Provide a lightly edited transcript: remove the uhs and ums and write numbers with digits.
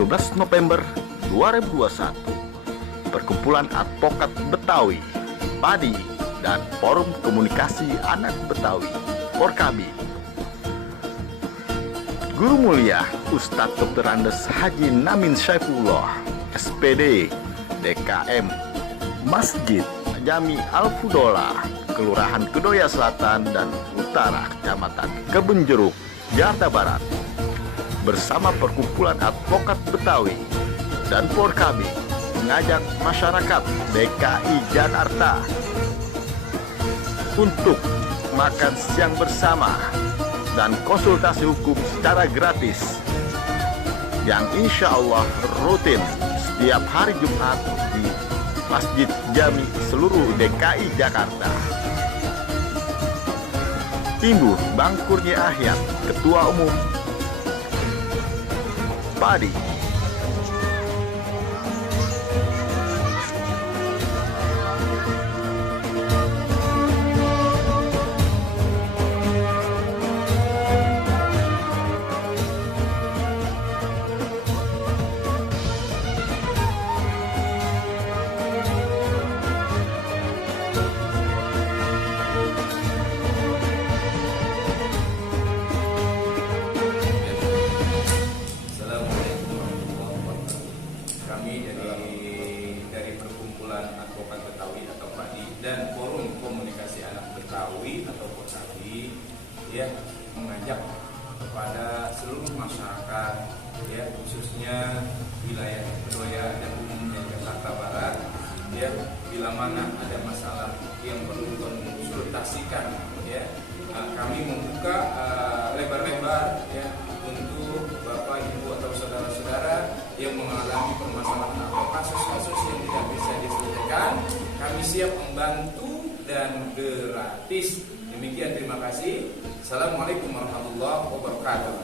15 November 2021, Perkumpulan Advokat Betawi, PADI, dan Forum Komunikasi Anak Betawi, Porkabi. Guru Mulia Ustadz Dr. Andes Haji Namin Syaifullah, SPD, DKM, Masjid Jami Al-Fudola, Kelurahan Kedoya Selatan dan Utara, Kecamatan Kebonjeruk, Jakarta Barat, bersama Perkumpulan Advokat Betawi dan Porkabi mengajak masyarakat DKI Jakarta untuk makan siang bersama dan konsultasi hukum secara gratis yang insya Allah rutin setiap hari Jumat di Masjid Jami seluruh DKI Jakarta. Ibu Bang Kurnia Ahyat, Ketua Umum PADI. Kami dari Perkumpulan Advokat Betawi atau PADI dan Forum Komunikasi Anak Betawi atau Porkabi ya mengajak kepada seluruh masyarakat ya khususnya wilayah Kedoya dan umumnya Jakarta Barat ya bila mana ada masalah yang perlu konsultasikan ya kami membuka lebar-lebar ya untuk Bapak Ibu atau saudara-saudara yang mengalami permasalahan atau kasus-kasus yang tidak bisa diselesaikan, kami siap membantu dan gratis. Demikian, terima kasih. Assalamualaikum warahmatullahi wabarakatuh.